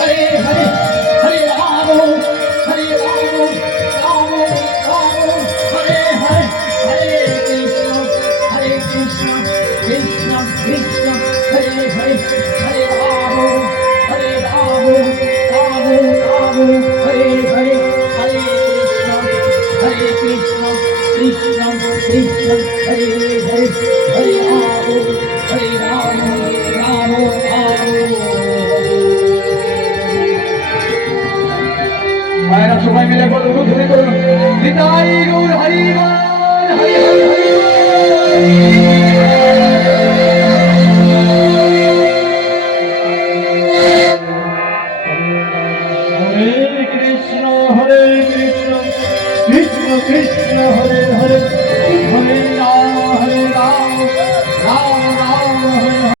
Hare Hare Hare Rama Hare Rama Rama Rama Hare Hare Hare Krishna Krishna Krishna Hare Hare Hare Rama Hare Rama Rama Rama Hare Hare Hare Krishna Krishna Krishna Hare Hare Hare Rama Hare Rama Rama Rama মায়েরা সবাই মিলে বলুন উদ্ধৃতি করুন নিতাই গৌর হরি বল হরি হরি হরি কৃষ্ণ কৃষ্ণ কৃষ্ণ হরে হরে হরে